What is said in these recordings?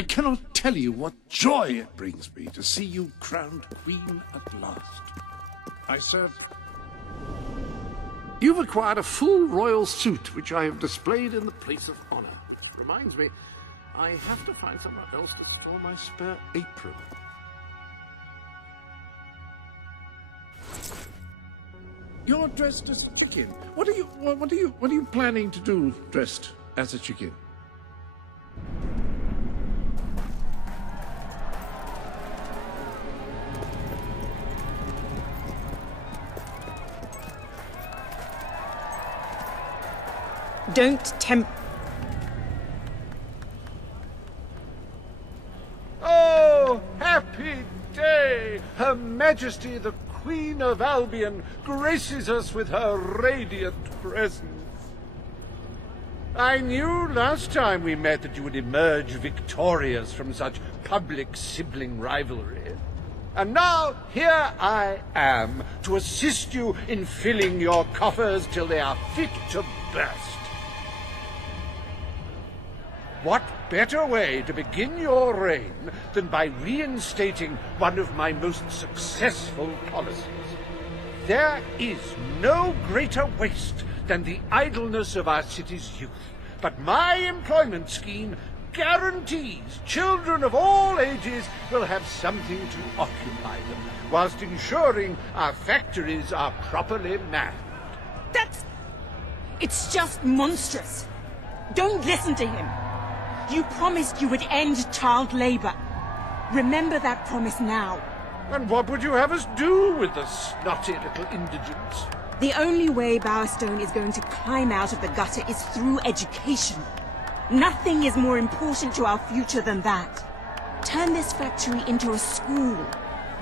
I cannot tell you what joy it brings me to see you crowned queen at last. I serve. You've acquired a full royal suit, which I have displayed in the place of honor. Reminds me, I have to find somewhere else to store my spare apron. You're dressed as a chicken. What are you planning to do dressed as a chicken? Don't tempt... Oh, happy day! Her Majesty the Queen of Albion graces us with her radiant presence. I knew last time we met that you would emerge victorious from such public sibling rivalry. And now here I am to assist you in filling your coffers till they are fit to burst. What better way to begin your reign than by reinstating one of my most successful policies? There is no greater waste than the idleness of our city's youth, but my employment scheme guarantees children of all ages will have something to occupy them, whilst ensuring our factories are properly manned. It's just monstrous. Don't listen to him. You promised you would end child labor. Remember that promise now. And what would you have us do with the snotty little indigents? The only way Bowerstone is going to climb out of the gutter is through education. Nothing is more important to our future than that. Turn this factory into a school.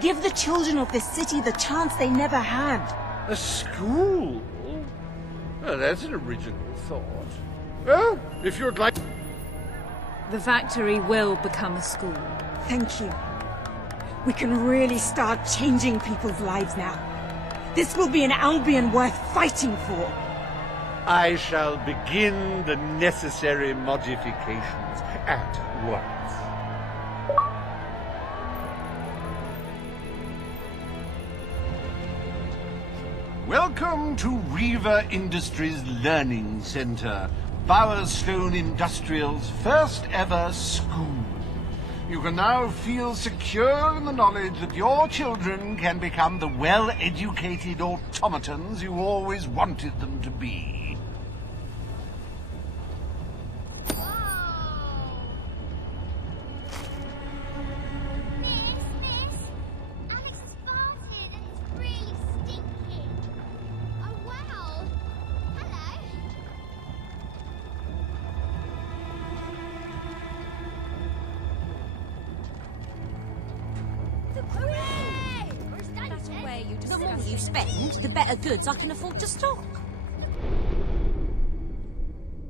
Give the children of this city the chance they never had. A school? Well, that's an original thought. Well, if you'd like... The factory will become a school. Thank you. We can really start changing people's lives now. This will be an Albion worth fighting for. I shall begin the necessary modifications at once. Welcome to Reaver Industries Learning Center, Bowerstone Industrial's first ever school. You can now feel secure in the knowledge that your children can become the well-educated automatons you always wanted them to be. The more you spend, the better goods I can afford to stock.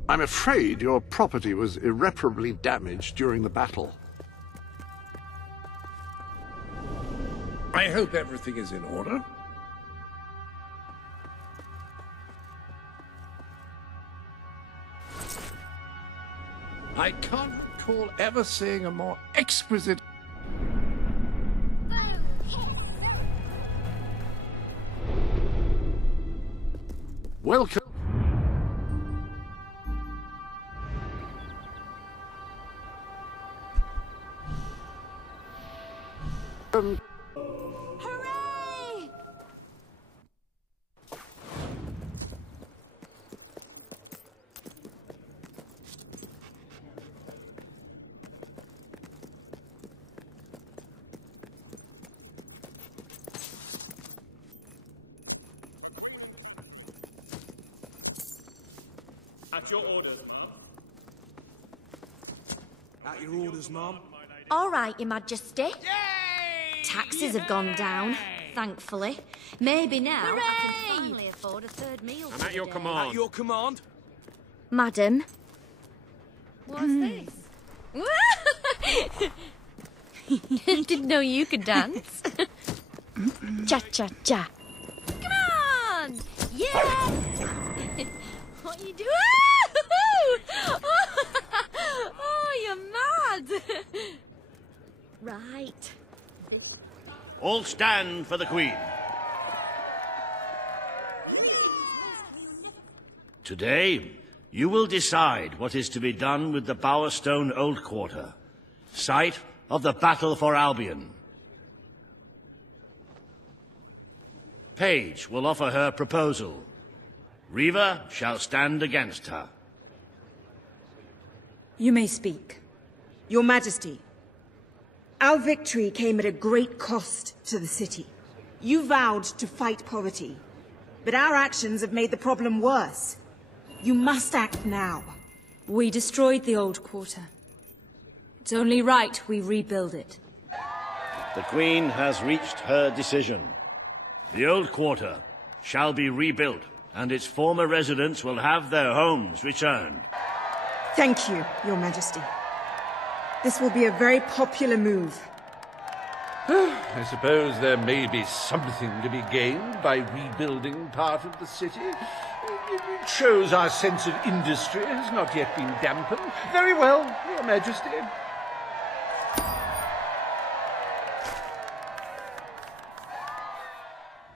I'm afraid your property was irreparably damaged during the battle. I hope everything is in order. I can't recall ever seeing a more exquisite... Welcome. Hooray! At your orders, ma'am. At your orders, ma'am. All right, Your Majesty. Yay! Taxes have gone down, thankfully. Maybe now I can finally afford a third meal. I'm at your command. At your command. Madam. What's this? Didn't know you could dance. Cha-cha-cha. Come on! Yeah! What are you doing? Oh, you're mad! All stand for the Queen. Today, you will decide what is to be done with the Bowerstone Old Quarter, site of the Battle for Albion. Paige will offer her proposal. Reva shall stand against her. You may speak. Your Majesty, our victory came at a great cost to the city. You vowed to fight poverty, but our actions have made the problem worse. You must act now. We destroyed the old quarter. It's only right we rebuild it. The Queen has reached her decision. The old quarter shall be rebuilt, and its former residents will have their homes returned. Thank you, Your Majesty. This will be a very popular move. I suppose there may be something to be gained by rebuilding part of the city. It shows our sense of industry has not yet been dampened. Very well, Your Majesty.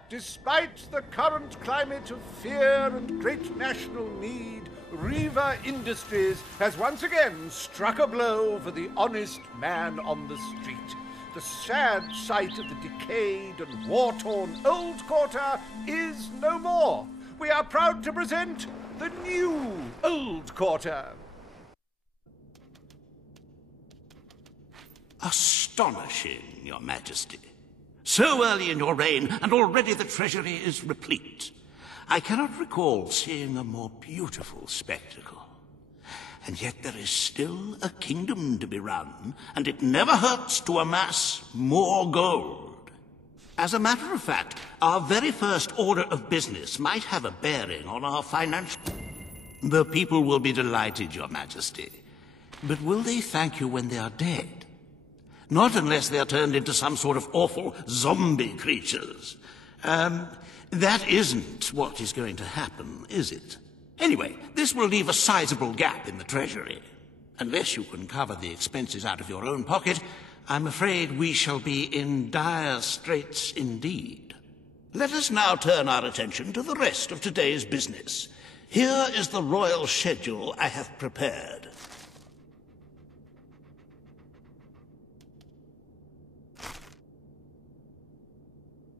Despite the current climate of fear and great national need, Reva Industries has once again struck a blow for the honest man on the street. The sad sight of the decayed and war-torn old quarter is no more. We are proud to present the new old quarter. Astonishing, Your Majesty. So early in your reign, and already the Treasury is replete. I cannot recall seeing a more beautiful spectacle. And yet there is still a kingdom to be run, and it never hurts to amass more gold. As a matter of fact, our very first order of business might have a bearing on our financial... The people will be delighted, Your Majesty. But will they thank you when they are dead? Not unless they are turned into some sort of awful zombie creatures. That isn't what is going to happen, is it? Anyway, this will leave a sizable gap in the Treasury. Unless you can cover the expenses out of your own pocket, I'm afraid we shall be in dire straits indeed. Let us now turn our attention to the rest of today's business. Here is the royal schedule I have prepared.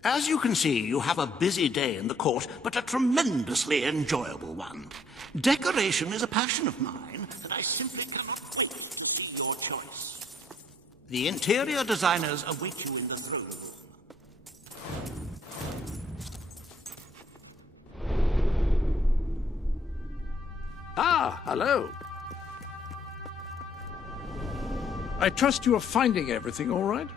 As you can see, you have a busy day in the court, but a tremendously enjoyable one. Decoration is a passion of mine, and I simply cannot wait to see your choice. The interior designers await you in the throne room. Ah, hello. I trust you are finding everything all right?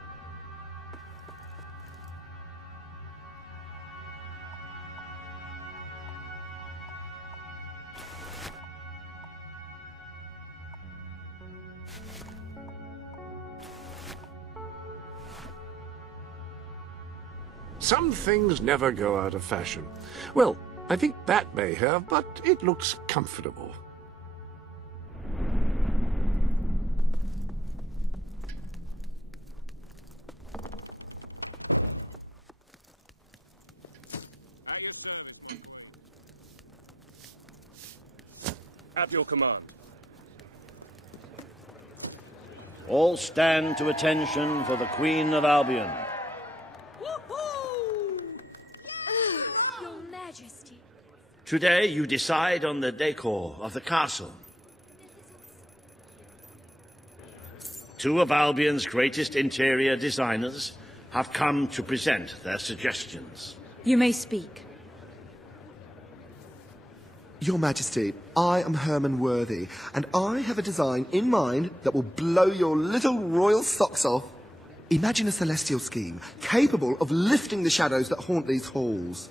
Some things never go out of fashion. Well, I think that may have, but it looks comfortable. At your service. At your command. All stand to attention for the Queen of Albion. Your Majesty. Today you decide on the decor of the castle. Two of Albion's greatest interior designers have come to present their suggestions. You may speak. Your Majesty, I am Herman Worthy, and I have a design in mind that will blow your little royal socks off. Imagine a celestial scheme capable of lifting the shadows that haunt these halls.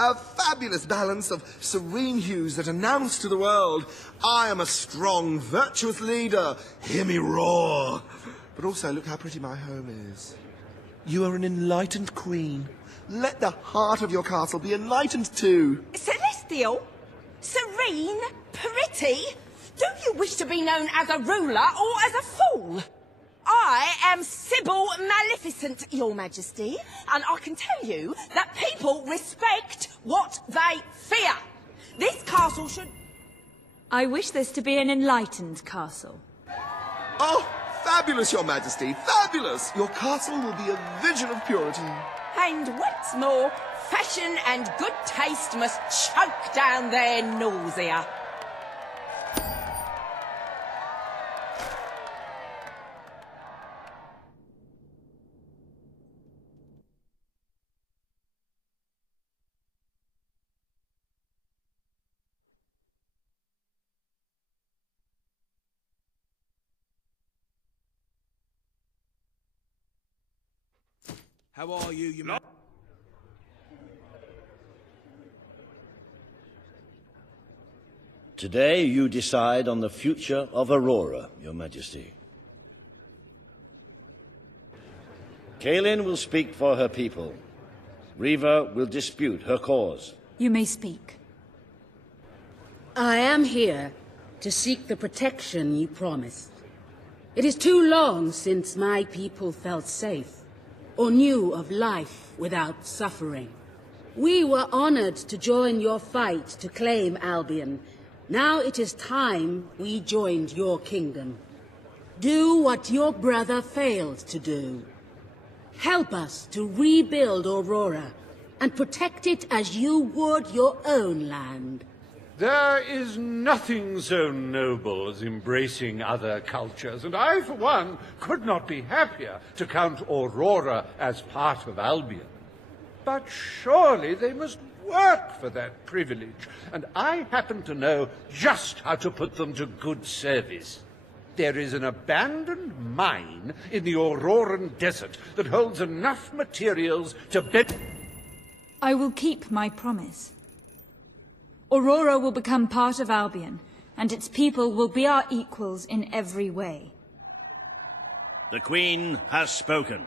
A fabulous balance of serene hues that announce to the world, I am a strong, virtuous leader. Hear me roar. But also, look how pretty my home is. You are an enlightened queen. Let the heart of your castle be enlightened too. Celestial? Serene? Pretty? Do you wish to be known as a ruler or as a fool? I am Sybil Maleficent, Your Majesty, and I can tell you that people respect what they fear. This castle should... I wish this to be an enlightened castle. Oh, fabulous, Your Majesty, fabulous! Your castle will be a vision of purity. And what's more, fashion and good taste must choke down their nausea. How are you, you man? Today you decide on the future of Aurora, Your Majesty. Kaelin will speak for her people. Reva will dispute her cause. You may speak. I am here to seek the protection you promised. It is too long since my people felt safe, or knew of life without suffering. We were honored to join your fight to claim Albion. Now it is time we joined your kingdom. Do what your brother failed to do. Help us to rebuild Aurora and protect it as you would your own land. There is nothing so noble as embracing other cultures, and I, for one, could not be happier to count Aurora as part of Albion. But surely they must work for that privilege, and I happen to know just how to put them to good service. There is an abandoned mine in the Auroran desert that holds enough materials to I will keep my promise. Aurora will become part of Albion, and its people will be our equals in every way. The Queen has spoken.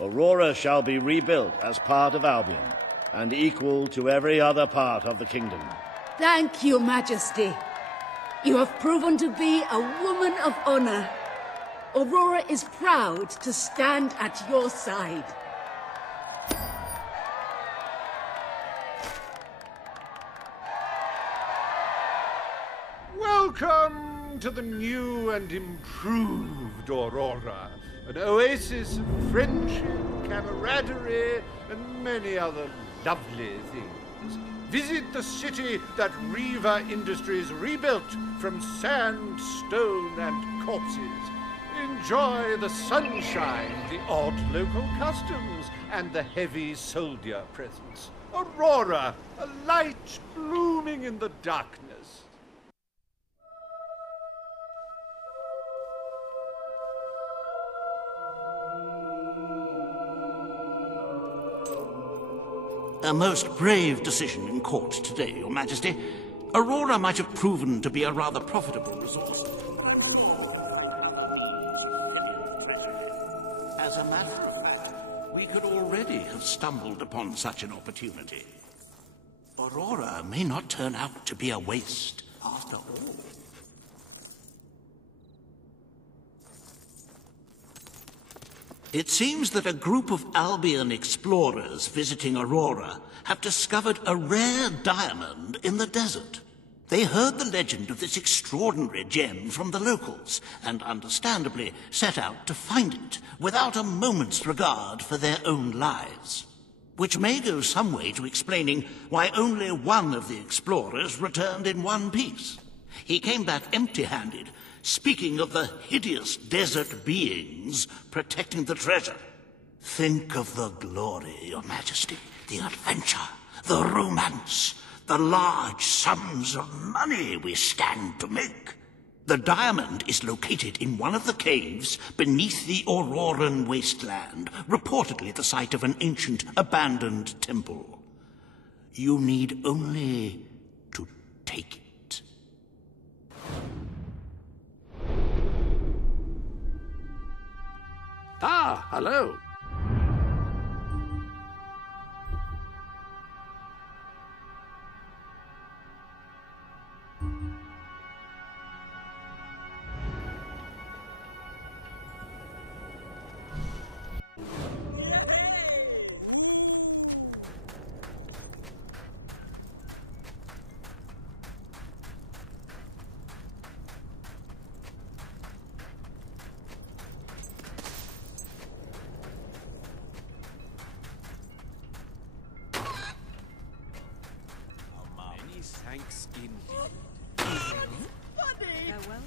Aurora shall be rebuilt as part of Albion, and equal to every other part of the kingdom. Thank you, Majesty. You have proven to be a woman of honor. Aurora is proud to stand at your side. Welcome to the new and improved Aurora, an oasis of friendship, camaraderie, and many other lovely things. Visit the city that Reva Industries rebuilt from sand, stone, and corpses. Enjoy the sunshine, the odd local customs, and the heavy soldier presence. Aurora, a light blooming in the darkness. A most brave decision in court today, Your Majesty. Aurora might have proven to be a rather profitable resource. As a matter of fact, we could already have stumbled upon such an opportunity. Aurora may not turn out to be a waste after all. It seems that a group of Albion explorers visiting Aurora have discovered a rare diamond in the desert. They heard the legend of this extraordinary gem from the locals, and understandably set out to find it, without a moment's regard for their own lives. Which may go some way to explaining why only one of the explorers returned in one piece. He came back empty-handed, speaking of the hideous desert beings protecting the treasure. Think of the glory, Your Majesty, the adventure, the romance, the large sums of money we stand to make. The diamond is located in one of the caves beneath the Auroran wasteland, reportedly the site of an ancient, abandoned temple. You need only to take it. Ah, hello. Farewell.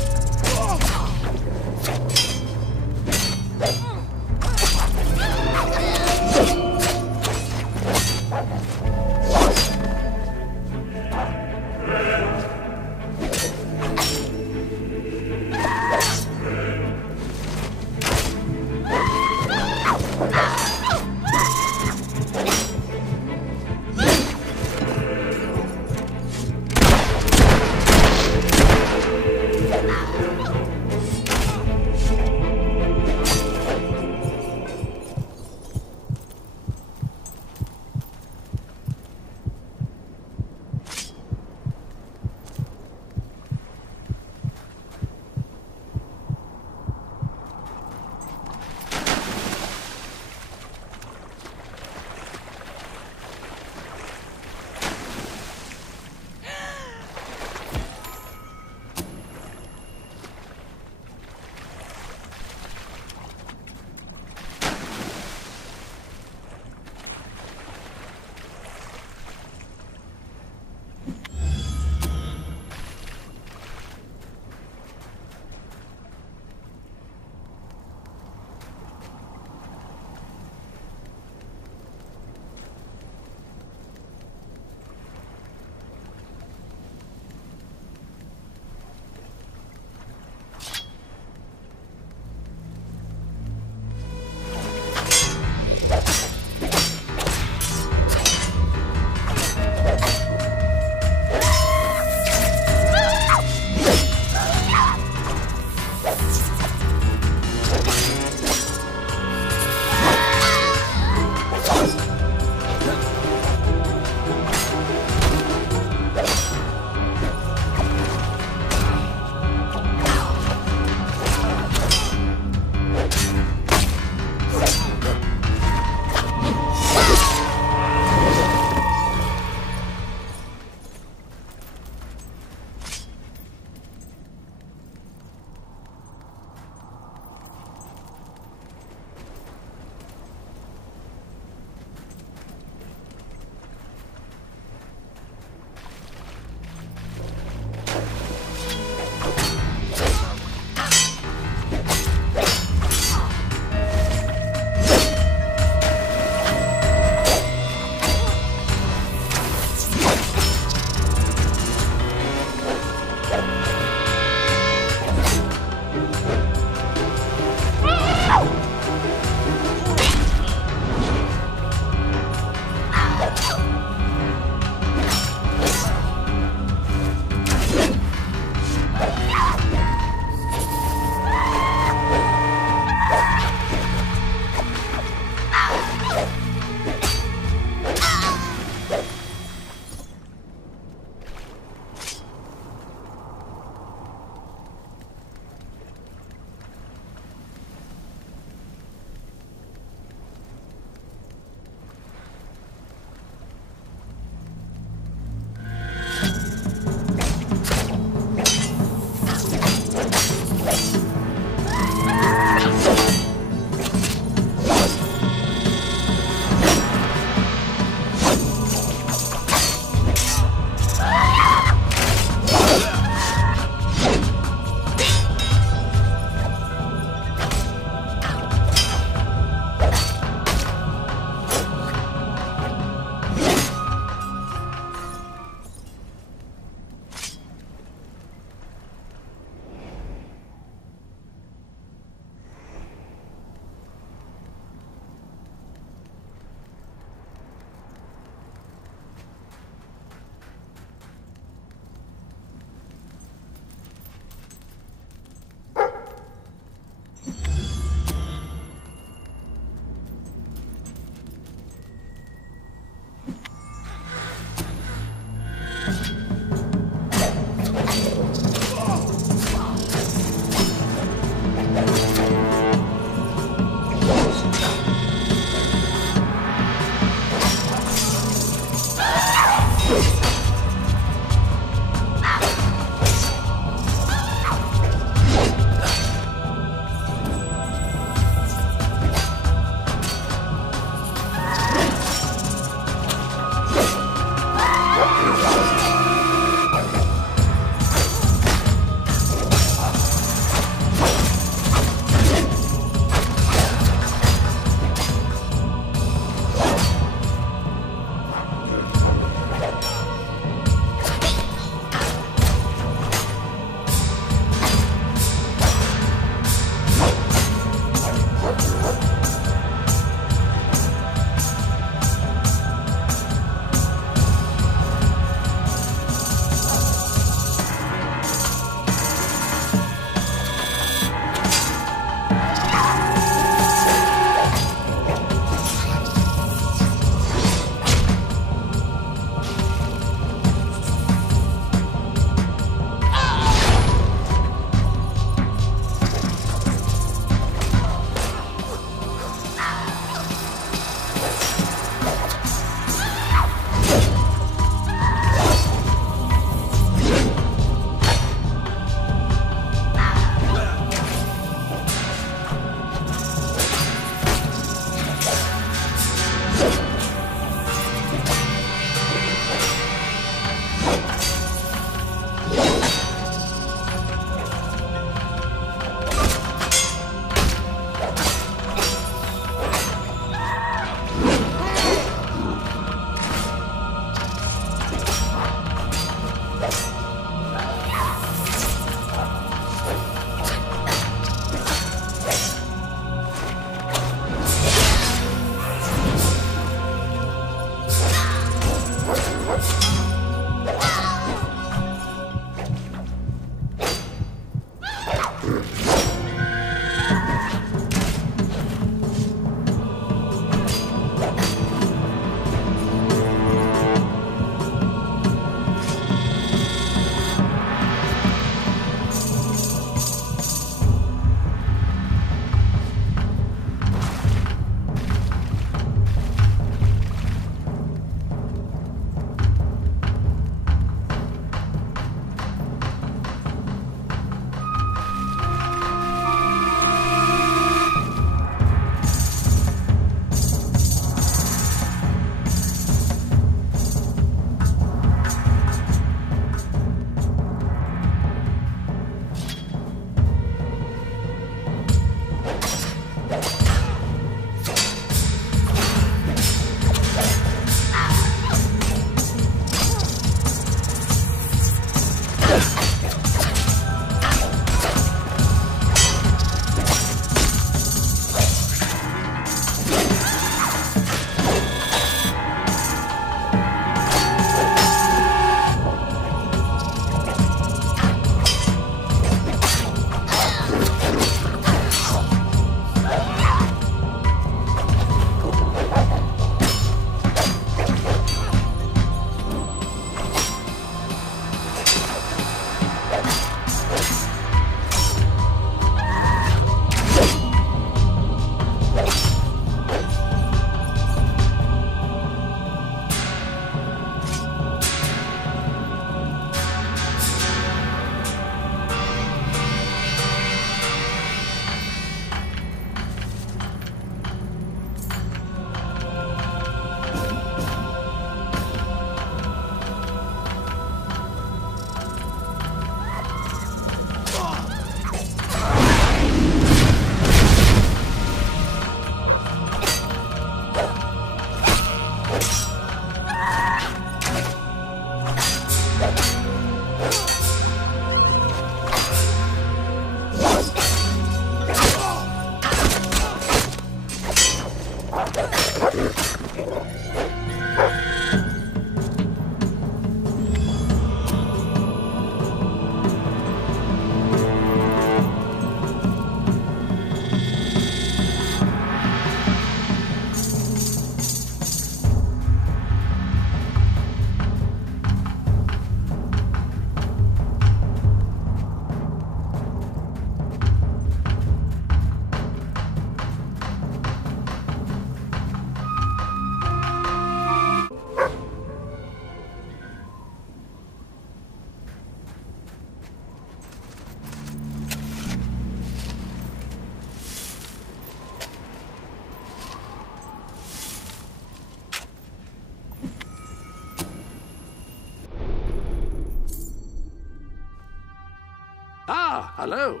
Ah, hello.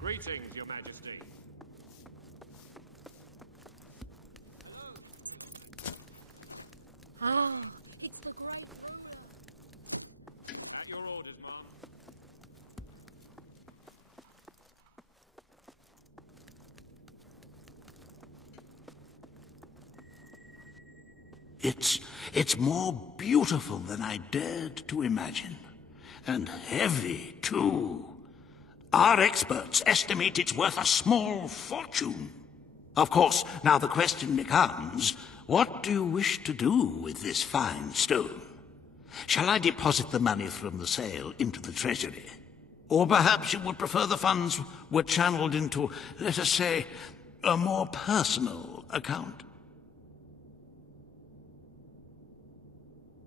Greetings, Your Majesty. Ah, it's the great... At your orders, Mom. It's more beautiful than I dared to imagine. And heavy, too. Our experts estimate it's worth a small fortune. Of course, now the question becomes, what do you wish to do with this fine stone? Shall I deposit the money from the sale into the Treasury? Or perhaps you would prefer the funds were channeled into, let us say, a more personal account?